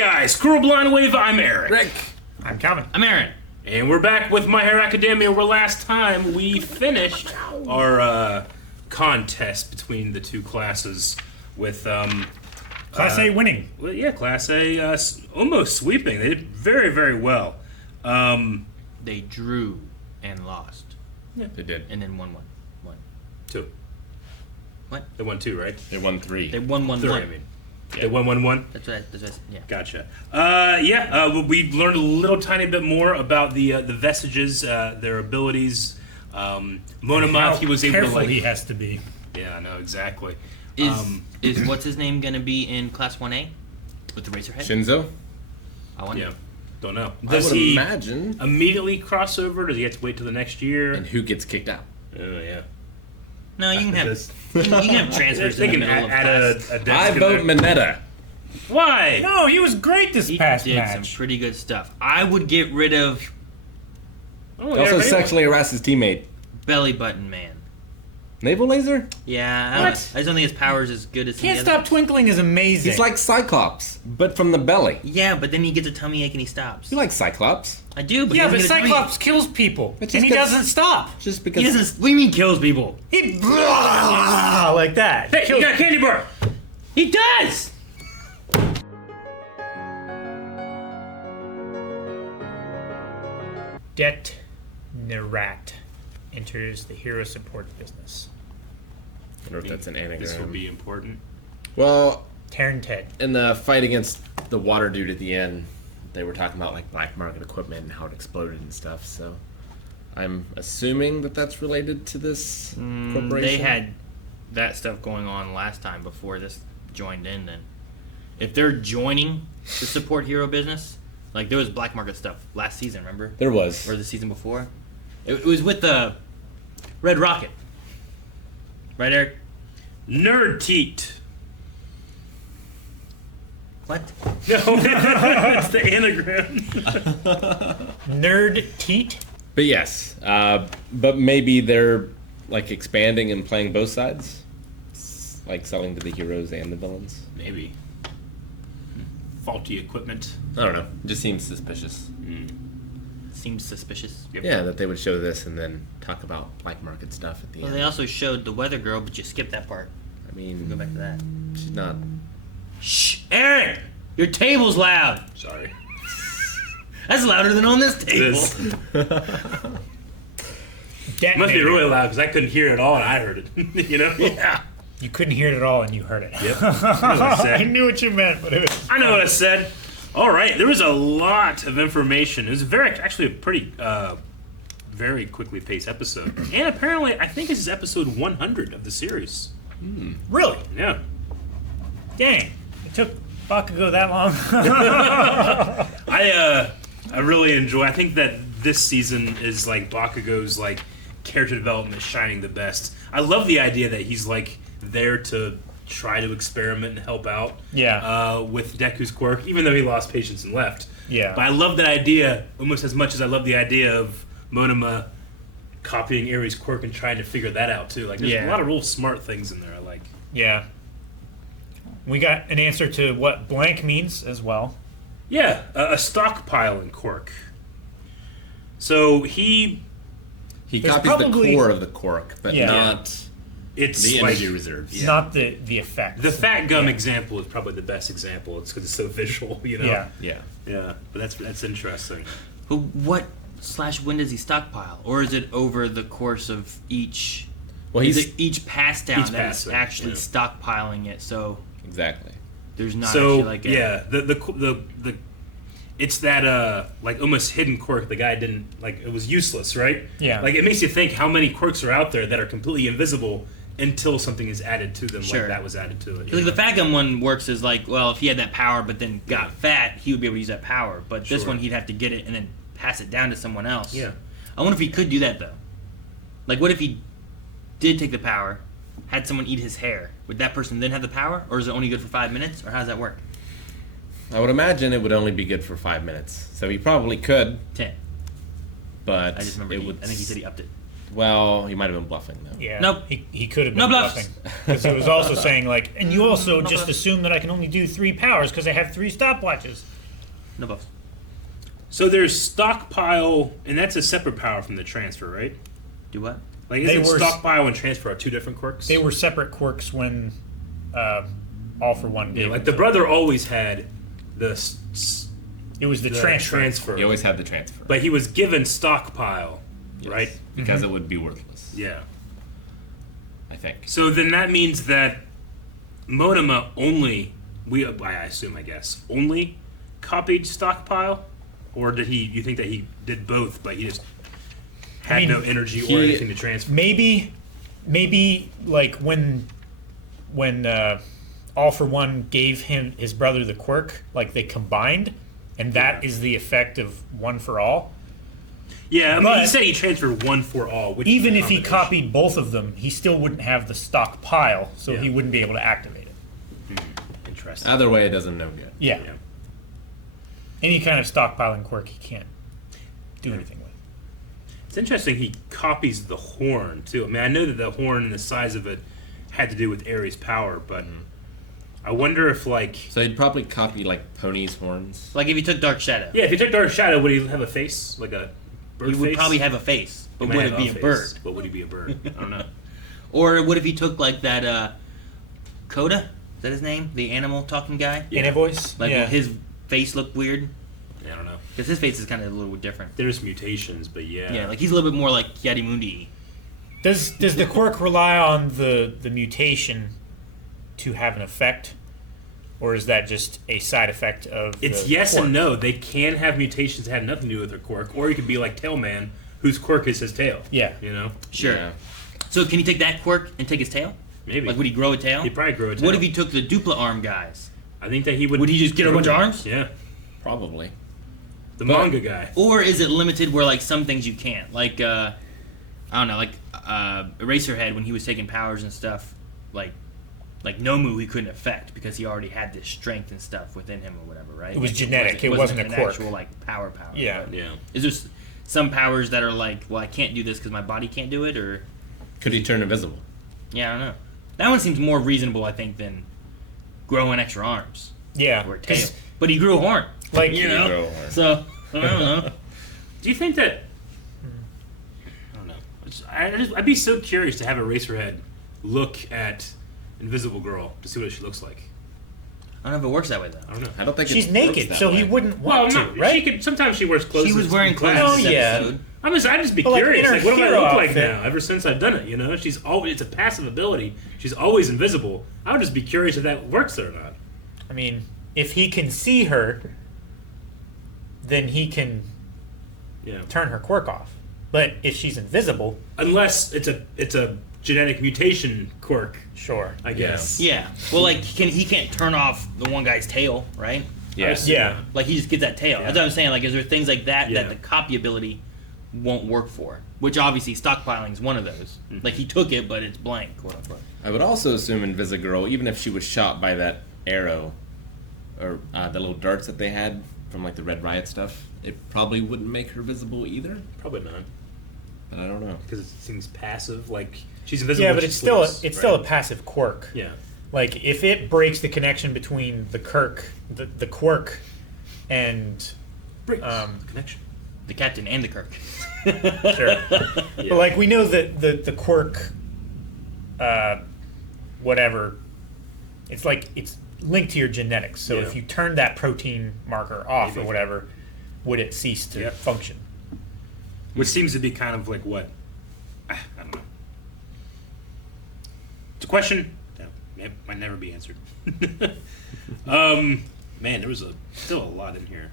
guys, Squirrel Blind Wave, I'm Eric. Rick. I'm Calvin. I'm Aaron. And we're back with My Hero Academia, where last time we finished our contest between the two classes with... Class A winning. Well, yeah, Class A almost sweeping. They did very, very well. They drew and lost. Yeah, They did. And then won. 2. What? They won 2, right? They won 3. They won 1-1. 3, I mean. Yeah. They won 1-1? That's right. Yeah. Gotcha. We learned a little tiny bit more about the vestiges, their abilities. Monomoth, he was able to, careful he has to be. Yeah, I know, exactly. Is what's his name going to be in Class 1A with the Razorhead? Shinzo? I wonder. Yeah, don't know. I Does would he imagine. immediately cross over? Does he have to wait till the next year? And who gets kicked out? Oh, yeah. No, you can have This- you can have transfers They in the can middle of add class. a desk I in vote there. Mineta. Why? No, he was great this He past did match. some pretty good stuff. I would get rid of Oh, He also yeah, sexually harassed his teammate. Belly Button Man. Naval laser? Yeah, What? I just don't think his power's as good as Can't the Stop other. Twinkling is amazing. He's like Cyclops, but from the belly. Yeah, but then he gets a tummy ache and he stops. You like Cyclops? I do, but yeah, he but doesn't get a tummy Cyclops kills people, It's and just he 'cause- doesn't stop. Just ache. because. He doesn't. What do you mean kills people? He like that. Hey, you got a candy bar! He does. Det Nerat enters the hero support business. I wonder if that's an anagram. This will be important. Well, Taryn Ted. in the fight against the water dude at the end, they were talking about like black market equipment and how it exploded and stuff. So, I'm assuming that that's related to this corporation. They had that stuff going on last time before this joined in. Then, if they're joining the support hero business, like there was black market stuff last season. Remember? There was. Or the season before? It was with the Red Rocket, right, Eric? Nerd Teat. What? No, it's the anagram. Nerd Teat. But yes, but maybe they're like expanding and playing both sides, like selling to the heroes and the villains. Maybe. Faulty equipment. I don't know. It just seems suspicious. Seems suspicious. Yep. Yeah, that they would show this and then talk about black market stuff at the Well, end. they also showed the Weather Girl, but you skipped that part. I mean, Go back to that. she's not. Shh, Eric! Your table's loud. Sorry. That's louder than on this table. This Detonator. must be really loud because I couldn't hear it at all and I heard it. You know? Yeah. You couldn't hear it at all, and you heard it. Yep. I know what I I said. knew what you meant, but it was. I know what I said. All right, there was a lot of information. It was actually a pretty, very quickly paced episode. And apparently, I think this is episode 100 of the series. Really? Yeah. Dang. It took Bakugo that long. I really enjoy. I think that this season is like Bakugo's like character development shining the best. I love the idea that he's like there to try to experiment and help out. Yeah. With Deku's quirk, even though he lost patience and left. Yeah. But I love that idea almost as much as I love the idea of Monoma copying Aries' quirk and trying to figure that out too. Like there's Yeah. a lot of real smart things in there. I like. Yeah. We got an answer to what blank means as well. Yeah, a stockpiling quirk. So he He There's copies probably- the core of the cork, but Yeah. not it's the like energy reserves. Not the effect. the fat gum Yeah. example is probably the best example. It's because it's so visual, you know. Yeah. Yeah. Yeah, but that's interesting. But what/when does he stockpile? Or is it over the course of each... Well, is he's it each pass down Each that pass, is actually yeah. stockpiling it, so exactly. there's not So actually like a... yeah, the it's that like almost hidden quirk the guy didn't like. It was useless, right? Yeah. Like it makes you think how many quirks are out there that are completely invisible until something is added to them. Sure. Like that was added to it. you Like know? the fat gum one works as like, well, if he had that power but then got fat, he would be able to use that power. But this Sure. one, he'd have to get it and then pass it down to someone else. Yeah. I wonder if he could do that, though. Like, what if he did take the power, had someone eat his hair? Would that person then have the power? Or is it only good for 5 minutes? Or how does that work? I would imagine it would only be good for 5 minutes, so he probably could, 10. but I just remember it would. I think he said he upped it. Well, he might have been bluffing though. Yeah. Nope. He could have No been bluffs. bluffing. Because he was also saying, like, and you also No just bluffs. assume that I can only do 3 powers because I have 3 stopwatches. No buffs. So there's stockpile, and that's a separate power from the transfer, right? Do what? Like, They isn't were- stockpile and transfer are 2 different quirks? They were separate quirks when All for One Yeah, gave like it the to brother always had the It was the transfer. He always had the transfer. but he was given stockpile, Yes, right? Because it would be worthless. Yeah. I think. So then that means that Monoma only, I assume, I guess, only copied stockpile? Or did he, you think that he did both, but he just had I mean, no energy or he- anything to transfer? Maybe like when All for One gave him his brother the quirk, like they combined, and that is the effect of One for All. Yeah, I mean, he But- said he transferred 1 for all. Which Even is a if he combination. copied both of them, he still wouldn't have the stockpile, so Yeah. he wouldn't be able to activate it. Interesting. Either way, it doesn't no good. Yeah. Yeah. Any kind of stockpiling quirk, he can't do anything with. It's interesting he copies the horn, too. I mean, I know that the horn and the size of it had to do with Ares' power, but I wonder if, like... So he'd probably copy like ponies' horns. Like if you took Dark Shadow, Yeah, if you took Dark Shadow, would he have a face? Like a bird he would face? probably have a face, but He might would it have be a face, bird? But would he be a bird? I don't know. Or what if he took like that Coda? Is that his name? The animal talking guy? Yeah. In a voice? Like yeah. his face looked weird I don't know. because his face is kind of a little different. There's mutations, but yeah. Yeah, like he's a little bit more like Yadimundi. Does the quirk rely on the mutation to have an effect? Or is that just a side effect of It's the yes quirk? and no. They can have mutations that have nothing to do with their quirk, or you could be like Tailman, whose quirk is his tail. Yeah. You know? Sure. Yeah. So can he take that quirk and take his tail? Maybe. Like would he grow a tail? He'd probably grow a tail. What if he took the dupla arm guys? I think that he would... Would he just get a bunch of arms? Yeah. Probably. The But- manga guy. Or is it limited where like some things you can't? Like I don't know, like Eraserhead when he was taking powers and stuff, like Nomu he couldn't affect because he already had this strength and stuff within him or whatever, right? It was Like, genetic, it wasn't a an quirk. actual like power. Yeah. But Yeah. is there some powers that are like, well, I can't do this because my body can't do it, or Could he turn invisible? yeah, I don't know. That one seems more reasonable, I think, than growing extra arms Yeah. or a tail. 'Cause, But he grew a horn, like, you know. grow a horn. So I don't know. Do you think that... I don't know. I'd be so curious to have a Eraserhead look at Invisible Girl to see what she looks like. I don't know if it works that way though. I don't know. I don't think she's it naked, works that so he way. wouldn't Well, want no, to, right? she could. Sometimes she wears clothes. She was that's wearing in clothes class. Oh, this yeah. episode. I'd just be But, like, curious. in her Like, what do I hero look like outfit- now? Ever since I've done it, you know, she's always. It's a passive ability. She's always invisible. I would just be curious if that works or not. I mean, if he can see her, then he can Yeah. turn her quirk off. But if she's invisible, Unless it's a genetic mutation quirk, sure. I guess. Yeah. Well, like he can't turn off the one guy's tail, right? Yes. Yeah. Like he just gets that tail. That's what I'm saying. Like, is there things like that Yeah. that the copy ability won't work for? Which obviously stockpiling is one of those. Like he took it, but it's blank, quote unquote. I would also assume Invisigirl, even if she was shot by that arrow, or the little darts that they had from like the Red Riot stuff, it probably wouldn't make her visible either. Probably not, But I don't know. because it seems passive. Like she's invisible. Yeah, when but she it's still sleeps, still a right? passive quirk. Yeah. Like if it breaks the connection between the quirk, and Breaks Um, the connection. The captain and the Kirk. sure. Yeah. But like we know that the quirk, whatever, it's like it's linked to your genetics. So Yeah. if you turn that protein marker off Maybe. or whatever, would it cease to Yep. function? Which seems to be kind of like what? I don't know. It's a question that might never be answered. Man, there was still a lot in here.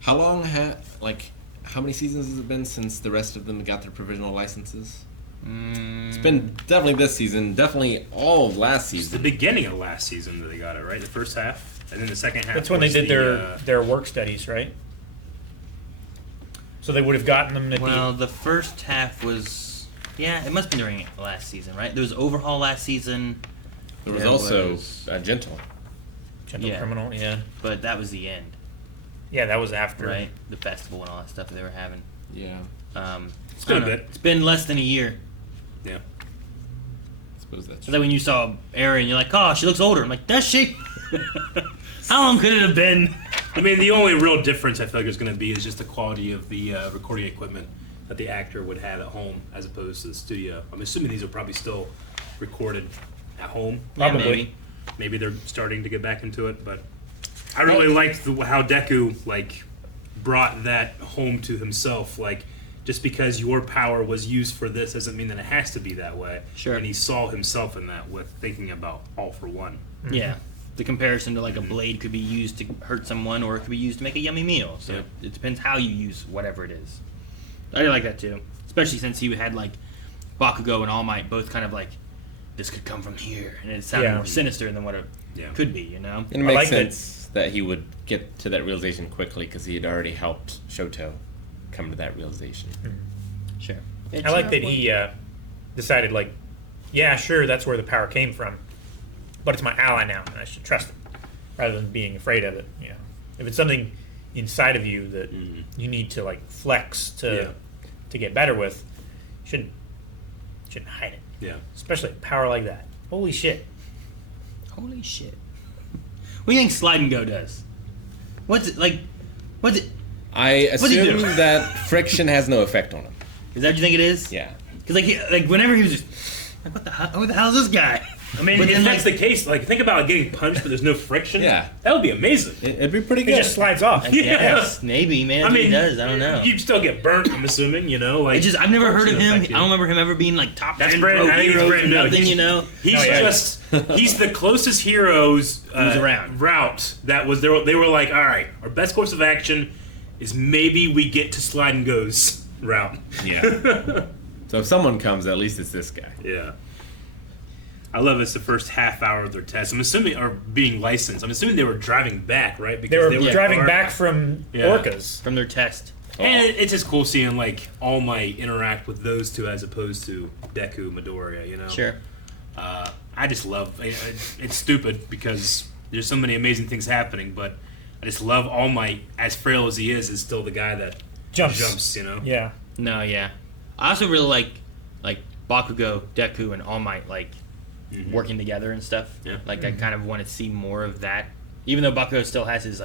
How long how many seasons has it been since the rest of them got their provisional licenses? It's been definitely this season, definitely all of last It's the season. beginning of last season that they got it, right? The first half, and then the second half. That's when they was did the, their work studies, right? So they would have gotten them at Well, the first half was, yeah, it must be during last season, right? There was Overhaul last season, There was There also was- Gentle. the Gentle yeah. Criminal, yeah. but that was the end, Yeah, that was after. right? The festival and all that stuff that they were having. Yeah. It's been a bit. It's been less than a year. Yeah. I suppose that's It's like when you saw Erin, you're like, oh, she looks older. I'm like, does she? How long could it have been? I mean, the only real difference I feel like there's going to be is just the quality of the recording equipment that the actor would have at home as opposed to the studio. I'm assuming these are probably still recorded at home. Yeah, Probably. maybe. Maybe they're starting to get back into it, but I really liked how Deku brought that home to himself. Like, just because your power was used for this doesn't mean that it has to be that way. Sure. And he saw himself in that with thinking about all for one. Yeah. The comparison to like a blade could be used to hurt someone, or it could be used to make a yummy meal. So Yeah. it depends how you use whatever it is. I really like that too, especially since he had like Bakugo and All Might both kind of like, this could come from here, and it sounded Yeah. more sinister than what it Yeah. could be. You know. And it I makes like that- sense that he would get to that realization quickly because he had already helped Shoto come to that realization. Sure. I like that he decided, like, yeah, sure, that's where the power came from, but it's my ally now, and I should trust him rather than being afraid of it. You know, if it's something inside of you that you need to like flex to get better with, you shouldn't hide it, Yeah. especially a power like that. Holy shit! Holy shit. What do you think Slide and Go does? What's it like? What's it? I What'd he do? assume that friction has no effect on him. Is that what you think it is? Yeah. Because like whenever he was just like, what the hell? Who the hell is this guy? I mean, But if then, that's like- the case, think about getting punched, but there's no friction. Yeah. That would be amazing. It'd be pretty It good. just slides off. Yes, maybe, man. I mean, he does. I don't know. You'd still get burnt, I'm assuming, I've never heard of him. I affect you. don't remember him ever being like top That's 10 brand- pro I think he's heroes brand or new. nothing, He's- you know? He's Oh, yeah. just, he's the closest heroes Who's around. route that was there. They were like, all right, our best course of action is maybe we get to Slide and Go's route. Yeah. So if someone comes, at least it's this guy. Yeah. I love it's the first half hour of their test. I'm assuming, or being licensed. I'm assuming they were driving back, right? They were Yeah. driving armed. back from Yeah. Orcas. From their test. And it's just cool seeing All Might interact with those two as opposed to Deku, Midoriya. You know. Sure. I just love. It's stupid because there's so many amazing things happening, but I just love All Might. As frail as he is still the guy that Jumps. You know. Yeah. No, yeah. I also really like Bakugo, Deku, and All Might working together and stuff. Yeah. I kind of want to see more of that. Even though Bakugo still has his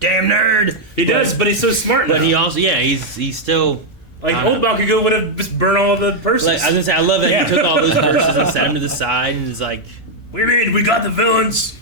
damn nerd. He does, but he's so smart now. But he also, he's still. old Bakugo would have just burned all the purses. Like, I was gonna say, I love that Yeah. he took all those purses and set them to the side and is like, We mean we got the villains.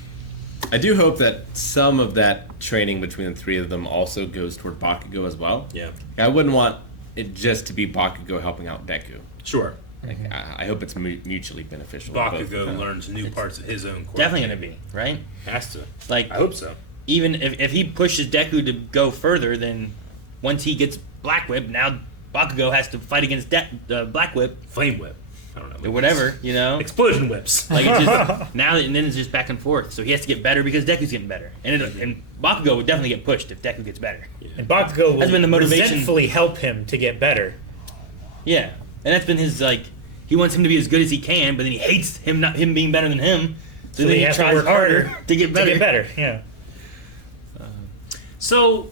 I do hope that some of that training between the three of them also goes toward Bakugo as well. Yeah. I wouldn't want it just to be Bakugo helping out Deku. Sure. Like, I hope it's mutually beneficial. to both of Bakugo them. learns new parts of his own quirk. definitely gonna be right. Has to. Like, I hope so. even if he pushes Deku to go further, then once he gets Black Whip, now Bakugo has to fight against Black Whip Flame whip. I don't know. or whatever, you know. Explosion whips. Like it's just now and then it's just back and forth. So he has to get better because Deku's getting better, and Bakugo would definitely get pushed if Deku gets better. And Bakugo will That's been the motivation. resentfully help him to get better. Yeah, and that's been his he wants him to be as good as he can, but then he hates him being better than him. So, then he he has to tries work harder harder to get better. To get better, yeah. So,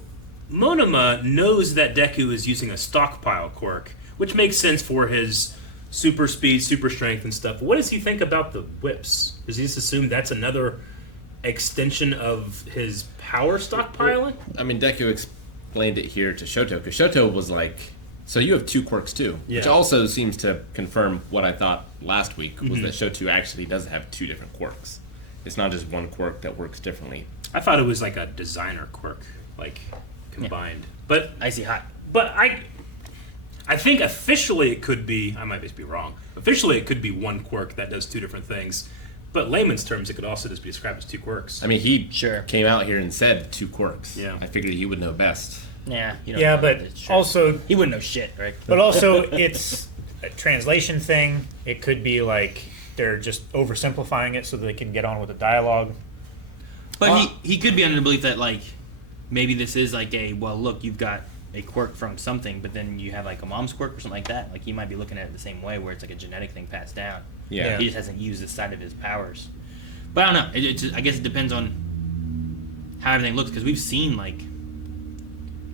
Monoma knows that Deku is using a stockpile quirk, which makes sense for his super speed, super strength, and stuff. What does he think about the whips? Does he just assume that's another extension of his power stockpiling? I mean, Deku explained it here to Shoto, because Shoto was like, so you have two quirks too, which Yeah. also seems to confirm what I thought last week, was that Shoto actually does have two different quirks. It's not just one quirk that works differently. I thought it was like a designer quirk, combined. But Icy hot. I think officially it could be, I might just be wrong, officially it could be one quirk that does two different things. But layman's terms, it could also just be described as two quirks. I mean, he Sure. came out here and said two quirks. Yeah. I figured he would know best. Yeah, you don't Yeah, know. but It's true. also, he wouldn't know shit, right? it's a translation thing. It could be like they're just oversimplifying it so they can get on with the dialogue. But he could be under the belief that maybe this is look, you've got a quirk from something, but then you have a mom's quirk or something like that. He might be looking at it the same way, where it's a genetic thing passed down. Yeah. He just hasn't used this side of his powers. But I don't know. I guess it depends on how everything looks, because we've seen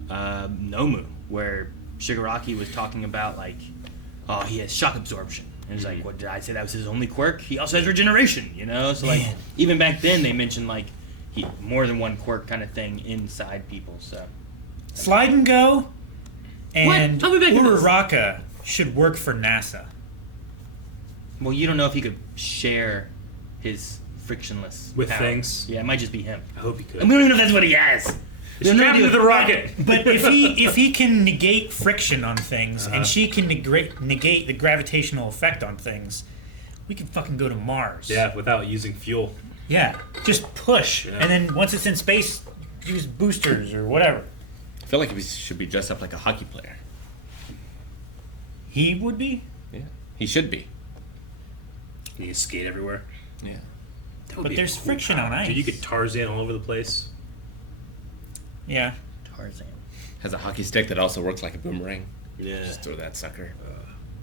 Nomu, where Shigaraki was talking about like, oh, he has shock absorption. And it's like, what did I say? That was his only quirk. He also has regeneration, you know. So like, even back then they mentioned like more than one quirk kind of thing inside people. So Slide and Go and Tell me back in this. Uraraka should work for NASA. well, you don't know if he could share his frictionless With power. things? Yeah, it might just be him. I hope he could. And we don't even know if that's what he has. It's strapped to the rocket. But if he can negate friction on things, and she can negate the gravitational effect on things, we can fucking go to Mars. Yeah, without using fuel. Yeah. Just push, Yeah. and then once it's in space, use boosters or whatever. I feel like he should be dressed up like a hockey player. He would be. Yeah, he should be. You can skate everywhere. Yeah. That would But be a there's cool friction power. on ice. Dude, you could Tarzan all over the place. Yeah. Tarzan. Has a hockey stick that also works like a boomerang. Yeah. Just throw that sucker.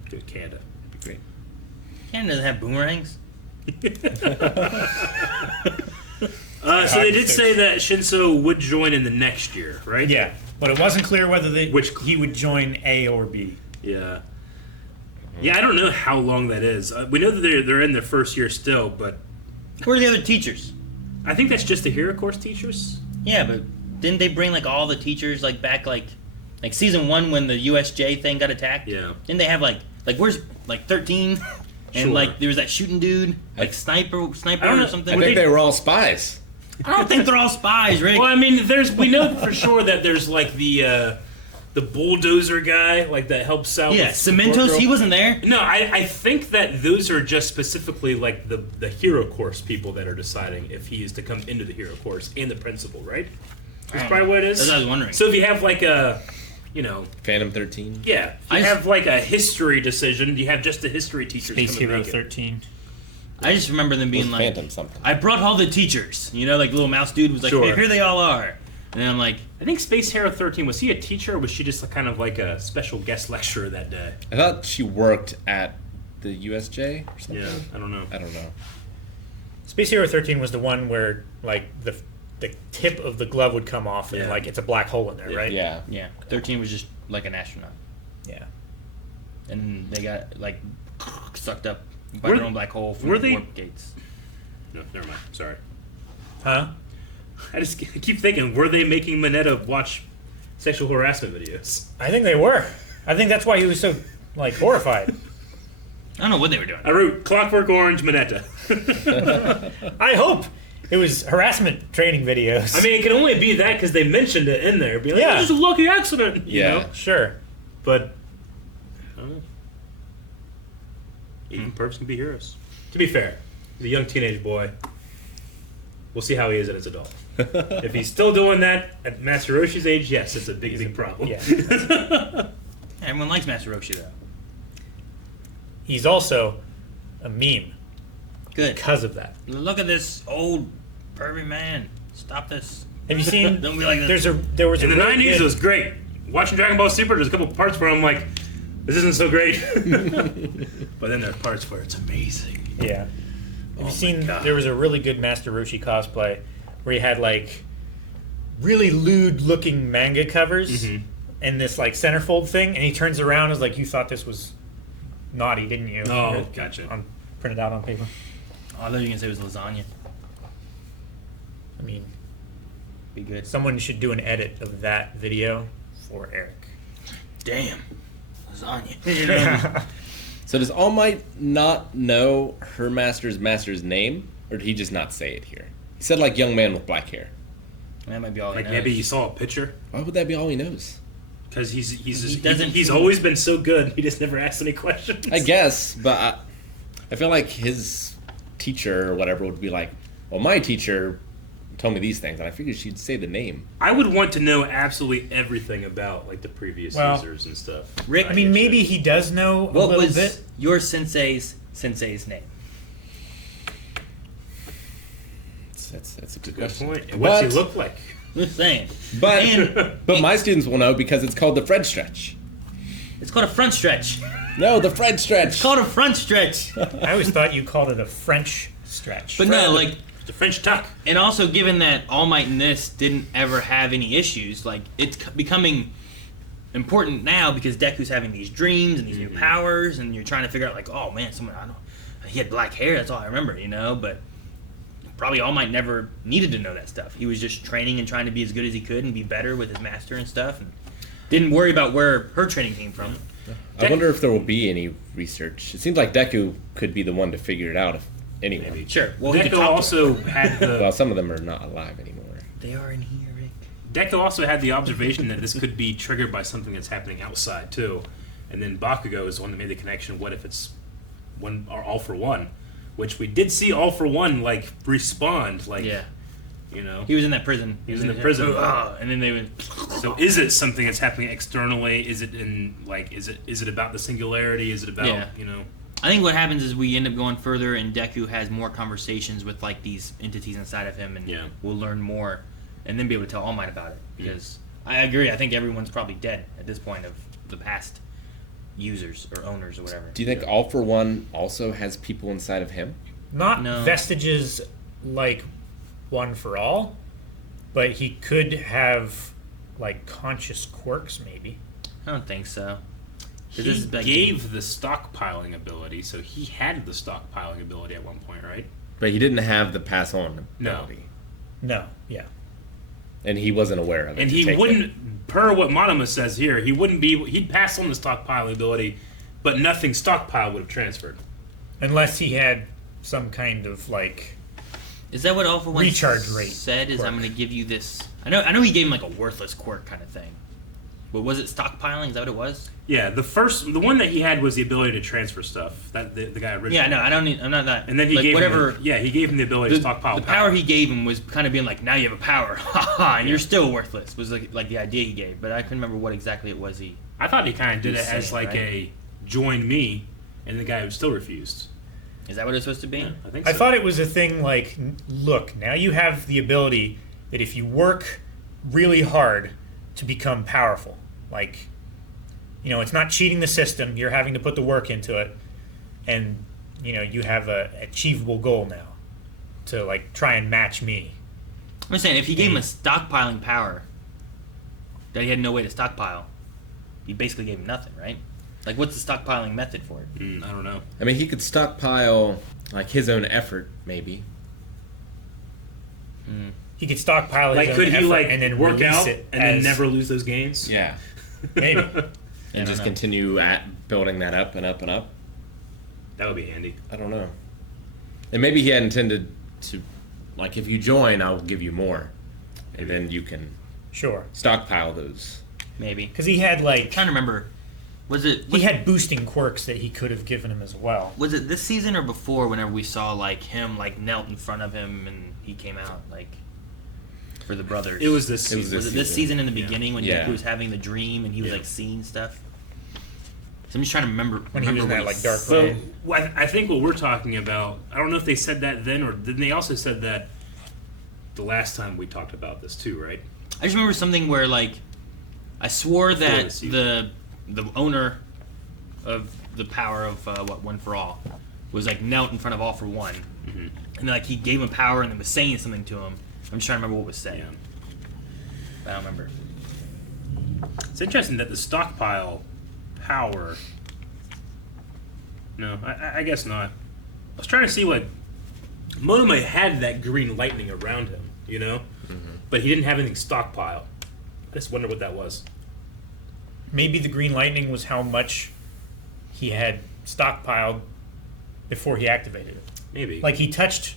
Do it Canada. That'd be great. Canada doesn't have boomerangs. So they did say that Shinso would join in the next year, right? Yeah. But it wasn't clear whether Which- he would join A or B. Yeah. Yeah, I don't know how long that is. We know that they're in their first year still, but Who are the other teachers? I think that's just the hero course teachers. Yeah, but didn't they bring like all the teachers like back like season 1 when the USJ thing got attacked? Yeah. Didn't they have like where's like 13? And Sure. like there was that shooting dude, like sniper I don't or know. something. I think they were all spies. I don't think they're all spies, Rick. Well, I mean, we know for sure that there's like the bulldozer guy, like that helps out. Yeah, with Cementos, Girl. he wasn't there. No, I think that those are just specifically like the hero course people that are deciding if he is to come into the hero course and the principal, right? That's probably what it is. That's what I was wondering. So if you have like a, Phantom 13. yeah, if you have like a history decision, you have just the history teachers. Space come and Hero make it. 13. I just remember them being like, Phantom something. I brought all the teachers. You know, like the little mouse dude was like, Sure. here they all are. And then I'm like, I think Space Hero 13, was he a teacher or was she just kind of like a special guest lecturer that day? I thought she worked at the USJ or something. Yeah, I don't know. I don't know. Space Hero 13 was the one where like the tip of the glove would come off and Yeah. like it's a black hole in there, Yeah. right? Yeah. yeah, 13 was just like an astronaut. Yeah. And they got like sucked up by Were- their own black hole from were the they- warp gates. No, never mind. Sorry. Huh? I just keep thinking, were they making Marietta watch sexual harassment videos? I think they were. I think that's why he was so like horrified. I don't know what they were doing. I wrote Clockwork Orange Marietta. I hope it was harassment training videos. I mean, it can only be that because they mentioned it in there. Be like, Yeah. "This is a lucky accident," you Yeah. know? sure. But I don't know. Even perps can be heroes. To be fair, he's a young teenage boy. We'll see how he is as an adult. If he's still doing that at Master Roshi's age, yes, it's a big problem. Yeah. Everyone likes Master Roshi though. He's also a meme Good. because of that. Look at this old pervy man. Stop this. Have you seen? Don't be like this. There was In a the really 90s, good- it was great. Watching Dragon Ball Super, there's a couple parts where I'm like, this isn't so great. But then there are parts where it's amazing. Yeah. Have Oh you my seen? God. There was a really good Master Roshi cosplay where he had like really lewd-looking manga covers Mhm. and this like centerfold thing, and he turns around and is like, "You thought this was naughty, didn't you?" Oh, gotcha. Printed out on paper. Oh, I thought you were gonna say it was lasagna. I mean, Be good. someone should do an edit of that video for Eric. Damn. Lasagna. So does All Might not know her master's name, or did he just not say it here? He said like young man with black hair. That might be all. Like he maybe knows. you saw a picture. Why would that be all he knows? Because doesn't- he's always been so good. He just never asks any questions. I guess, but I feel like his teacher or whatever would be like, well, my teacher told me these things, and I figured she'd say the name. I would want to know absolutely everything about like the previous Well, users and stuff. Rick, I mean, maybe he does know a What little was bit. your sensei's name? That's a good Good question. point. And what's he But- look like? Just saying. But And- but my students will know because it's called the Fred stretch. It's called a front stretch. No, the Fred stretch. It's called a front stretch. I always thought you called it a French stretch. But no, like, The French tuck. and also given that All Might in this didn't ever have any issues, like it's becoming important now because Deku's having these dreams and these new powers, and you're trying to figure out like, oh man, he had black hair. That's all I remember, But probably All Might never needed to know that stuff. He was just training and trying to be as good as he could and be better with his master and stuff, and didn't worry about where her training came from. I wonder if there will be any research. It seems like Deku could be the one to figure it out, if anyone. Maybe. Sure. Well, he could Deku talk to also had the. Well, some of them are not alive anymore. They are in here, Rick. Deku also had the observation that this could be triggered by something that's happening outside too, and then Bakugo is the one that made the connection. What if it's one or All for One, which we did see All for One like respond, like Yeah. He was in that prison. He was in the prison. And then they would. So is it something that's happening externally? Is it in like is it about the singularity? Is it about Yeah. I think what happens is we end up going further, and Deku has more conversations with like these entities inside of him, and we'll learn more, and then be able to tell All Might about it. Because I agree, I think everyone's probably dead at this point of the past users or owners or whatever. Do you think All for One also has people inside of him? Not No. vestiges like One for All, but he could have like conscious quirks, maybe. I don't think so. He This is like- gave the stockpiling ability, so he had the stockpiling ability at one point, right? But he didn't have the pass on No. ability. No, yeah. And he wasn't aware of it. And to he take wouldn't, it. per what Monoma says here, he'd pass on the stockpiling ability, but nothing stockpile would have transferred. Unless he had some kind of like Is that what All for One Recharge rate said? Is quirk. I'm going to give you this. I know he gave him like a worthless quirk kind of thing. But was it stockpiling? Is that what it was? Yeah, the one that he had was the ability to transfer stuff. That the guy originally. Yeah, no, I don't need. I'm not that. And then he like, gave whatever. he gave him the ability to stockpile the power he gave him was kind of being like, now you have a power, haha, and you're still worthless. Was like the idea he gave, but I couldn't remember what exactly it was. I thought he kind of did He's it as saying, like right? a join me, and the guy still refused. Is that what it's supposed to be? Yeah, I think so. I thought it was a thing like, look, now you have the ability that if you work really hard to become powerful, like, it's not cheating the system, you're having to put the work into it, and, you have a achievable goal now to, like, try and match me. I'm just saying, if he gave him a stockpiling power that he had no way to stockpile, he basically gave him nothing, right? Like, what's the stockpiling method for it? I don't know. I mean, he could stockpile like his own effort, maybe. He could stockpile his Like, own could he effort like and then work release out it and then as- never lose those gains? Yeah. Maybe. I And don't just know. continue at building that up and up and up. That would be handy. I don't know. And maybe he had intended to, like, if you join, I'll give you more, and then you can Sure. stockpile those. Maybe. Because he had, like, I'm trying to remember. he had boosting quirks that he could have given him as well. Was it this season or before? Whenever we saw like him like knelt in front of him and he came out like for the brothers. It was this. It was season. Was it this season in the Yeah. beginning when Yeah. Deku was having the dream and he was Yeah. like seeing stuff? So I'm just trying to remember When he was in that, what like, dark So room. I think what we're talking about, I don't know if they said that then or didn't they also said that the last time we talked about this too, right? I just remember something where like I swore Before that the season. the owner of the power of One for All was like knelt in front of All for One, and like he gave him power and then was saying something to him. I'm just trying to remember what was said. Yeah. But I don't remember. It's interesting that the stockpile power. No, I guess not. I was trying to see what Monoma had that green lightning around him, but he didn't have anything stockpile. I just wonder what that was. Maybe the green lightning was how much he had stockpiled before he activated it. Maybe. Like, he touched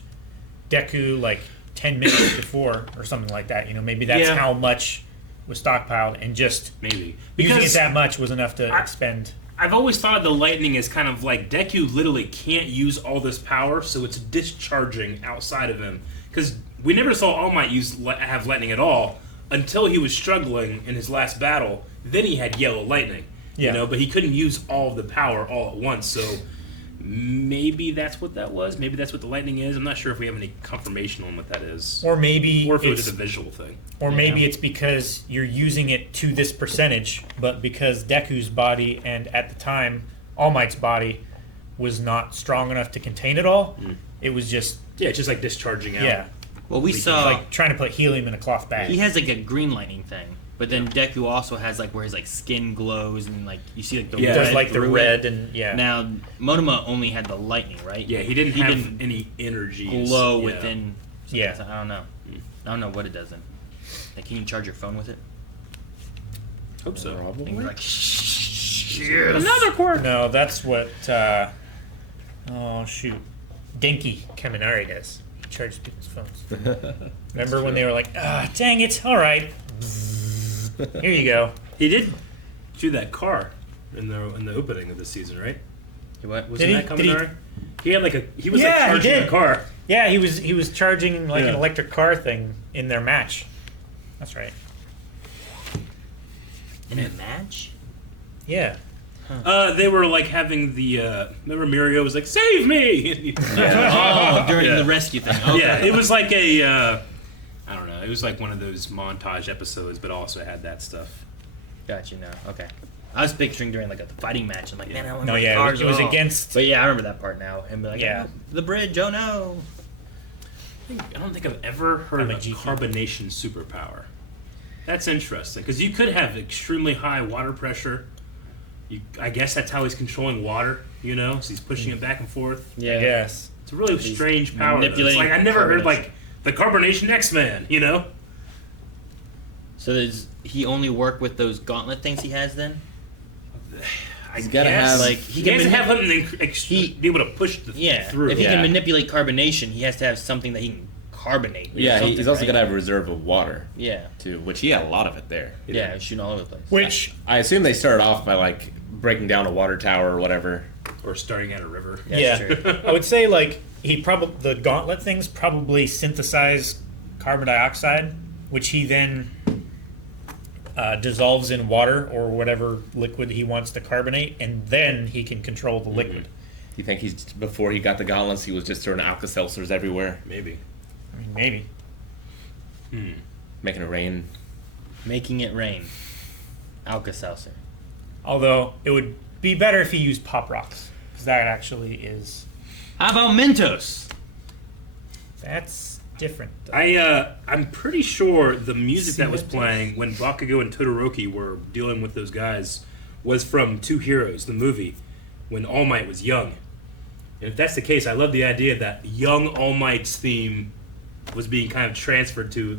Deku, like, 10 minutes before or something like that. Maybe that's Yeah. how much was stockpiled, and just maybe using it that much was enough to expend. I've always thought of the lightning as kind of like Deku literally can't use all this power, so it's discharging outside of him. Because we never saw All Might have lightning at all until he was struggling in his last battle. Then he had yellow lightning, Yeah. but he couldn't use all of the power all at once. So maybe that's what that was. Maybe that's what the lightning is. I'm not sure if we have any confirmation on what that is, Or maybe or if it was it's, just a visual thing. or maybe it's because you're using it to this percentage, but because Deku's body and at the time All Might's body was not strong enough to contain it all, it was just Yeah, it's just like discharging out. yeah, Well, we Leaking. saw like trying to put helium in a cloth bag. he has like a green lightning thing. But then Deku also has like where his like skin glows and like you see like the Yeah. red Does like the through red it. and yeah. Now Monoma only had the lightning, right? Yeah, he didn't have any energy. glow within. Yeah. I don't know. I don't know what it does then. Like, can you charge your phone with it? Hope so. And Probably. you're like, Another quirk. No, that's what. Oh shoot, Denki Kaminari does. He charges people's phones. Remember when they were like, "Ah, dang it! All right, here you go." He did shoot that car in the opening of the season, right? What? Wasn't Did he- that did he- Kaminari? He had like he was Yeah, like he charging did. a car. Yeah, he was charging like an Yeah. electric car thing in their match. That's right. In a match? Yeah. They were like having the. Remember, Mirio was like, "Save me!" Oh, during Yeah. the rescue thing. Okay. Yeah, it was like a. I don't know. It was like one of those montage episodes, but also had that stuff. Got you now. Okay. I was picturing during like a fighting match. I'm like, man, I don't No, remember yeah, cars it was at all. against. But yeah, I remember that part now. And be like, Yeah. yeah, the bridge. Oh no. I don't think I've ever heard of a Kamajiki. carbonation superpower. That's interesting because you could have extremely high water pressure. I guess that's how he's controlling water. You know, so he's pushing it back and forth. Yeah. Yes. It's a really He's strange power. Though. It's manipulating like I never heard carbonation. like the carbonation X-Man. You know. So does he only work with those gauntlet things he has then? He's gotta have- Like, he he can has to manip- have something be able to push the Yeah. through. If he Yeah. can manipulate carbonation, he has to have something that he can carbonate. or Yeah, something, he's also right? got to have a reserve of water Yeah. too, which he had a lot of it there. Yeah, shooting all over the place. Which I assume they started off by like breaking down a water tower or whatever. or starting at a river. That's yeah, true. I would say like he probably the gauntlet things probably synthesize carbon dioxide, which he then dissolves in water or whatever liquid he wants to carbonate, and then he can control the liquid. You think he's before he got the gauntlets, he was just throwing Alka-Seltzers everywhere, Maybe. I mean, maybe. making it rain. Making it rain. Alka-Seltzer. Although it would be better if he used Pop Rocks, because that actually is How about Mentos? that's different. Though. I'm pretty sure the music that was Cementos. playing when Bakugo and Todoroki were dealing with those guys was from Two Heroes, the movie, when All Might was young. And if that's the case, I love the idea that young All Might's theme was being kind of transferred to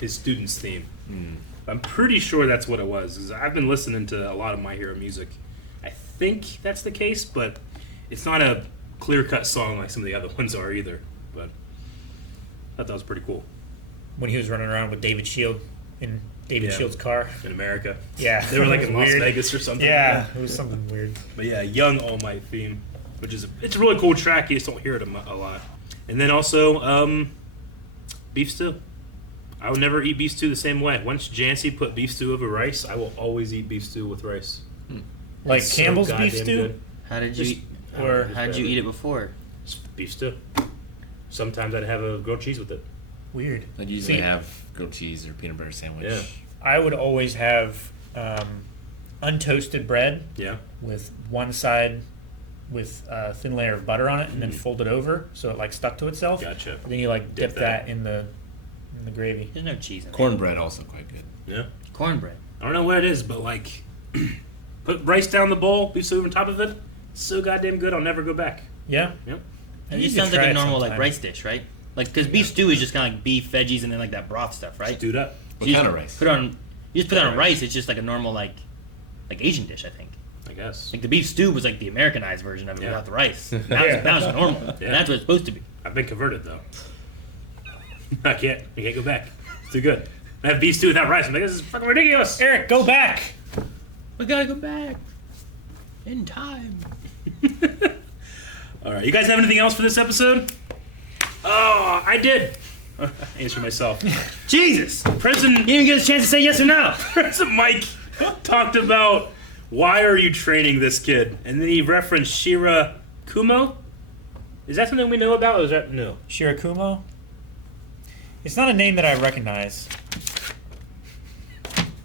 his students' theme. I'm pretty sure that's what it was. 'Cause I've been listening to a lot of My Hero music. I think that's the case, but it's not a clear-cut song like some of the other ones are either. But I thought that was pretty cool When he was running around with David Shield in David Yeah. Shield's car. in America. Yeah, They were like in Las Weird. Vegas or something. Yeah, it was something weird. But yeah, young All Might theme, which is it's a really cool track. You just don't hear it a lot. And then also beef stew. I would never eat beef stew the same way. Once Jancy put beef stew over rice, I will always eat beef stew with rice. Like It's so Campbell's beef goddamn stew. good. How did you Just- eat, Or how did you eat it before? Just beef stew. Sometimes I'd have a grilled cheese with it. Weird. I'd usually See- have grilled cheese or peanut butter sandwich. Yeah. I would always have untoasted bread Yeah. with one side with a thin layer of butter on it, and then fold it over so it like stuck to itself. Gotcha. Then you like Dip dip that. that in the gravy. There's no cheese in it. Cornbread also quite good. Yeah. Cornbread. I don't know what it is, but like, put rice down the bowl, beef stew on top of it. It's so goddamn good. I'll never go back. Yeah. Yep. It You just could sounds like try a it normal like sometime. rice dish, right? Like because beef stew is just kind of like beef, veggies, and then like that broth stuff, right? Stewed up. What You kind just of rice? Put on. You just put it on Rice. rice. It's just like a normal like Asian dish, I think. I guess. Like the beef stew was like the Americanized version of it Yeah. without the rice. Now, Yeah. it's, now it's normal. Yeah. And that's what it's supposed to be. I've been converted though. I can't go back. It's too good. I have beef stew without rice. I'm like, this is fucking ridiculous. Eric, go back. We gotta go back in time. All right, you guys have anything else for this episode? Oh, I did. Answer myself. Jesus! You President didn't get a chance to say yes or no. President Mike talked about why are you training this kid, and then he referenced Shira Kumo. Is that something we know about? Or is that no? Shirakumo. It's not a name that I recognize.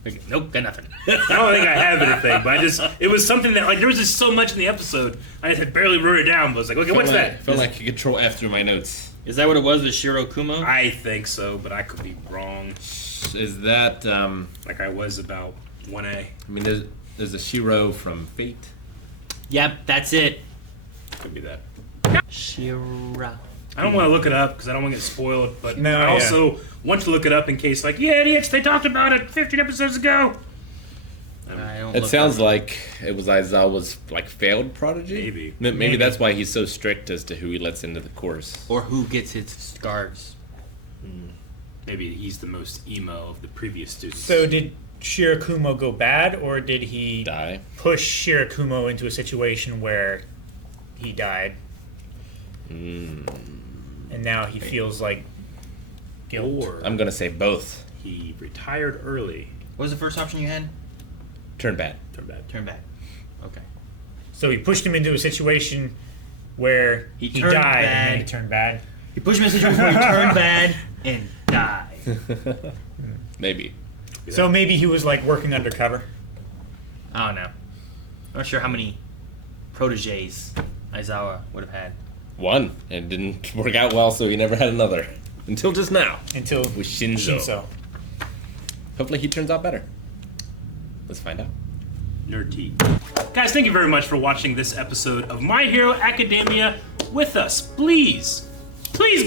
Okay, nope, got nothing. I don't think I have anything, but it was something that like there was just so much in the episode. I just had barely wrote it down, but I was like, okay, what's that? Felt like you Control F through my notes. Is that what it was with Shiro Kumo? I think so, but I could be wrong. is that? Like I was about 1A. I mean, there's a Shiro from Fate. Yep, that's it. Could be that. Shira. I don't want to look it up because I don't want to get spoiled, but No, I yeah. also want to look it up in case, like, you idiots, they talked about it 15 episodes ago. I don't It look sounds that up. like it was Aizawa's like failed prodigy. Maybe. Maybe that's why he's so strict as to who he lets into the course. Or who gets his scars. Maybe he's the most emo of the previous students. So did Shirakumo go bad, or did he Die. push Shirakumo into a situation where he died? And now he feels like guilt. Or I'm gonna say both. he retired early. What was the first option you had? Turn bad. Turn bad. Turn back. Okay. So he pushed him into a situation where He he turned died and bad. then he turned bad. He pushed him in a situation where he turned bad and died. Maybe. So maybe he was like working undercover. I don't know. I'm not sure how many proteges Aizawa would have had. One. It didn't work out well, so he never had another. Until just now. Until With Shinzo. Shinzo. Hopefully he turns out better. Let's find out. Nerd tea. Guys, thank you very much for watching this episode of My Hero Academia with us. Please,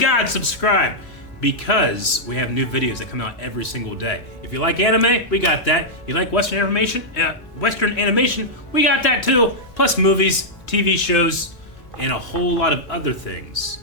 God, subscribe because we have new videos that come out every single day. If you like anime, we got that. You like Western animation, we got that too. Plus movies, TV shows, and a whole lot of other things.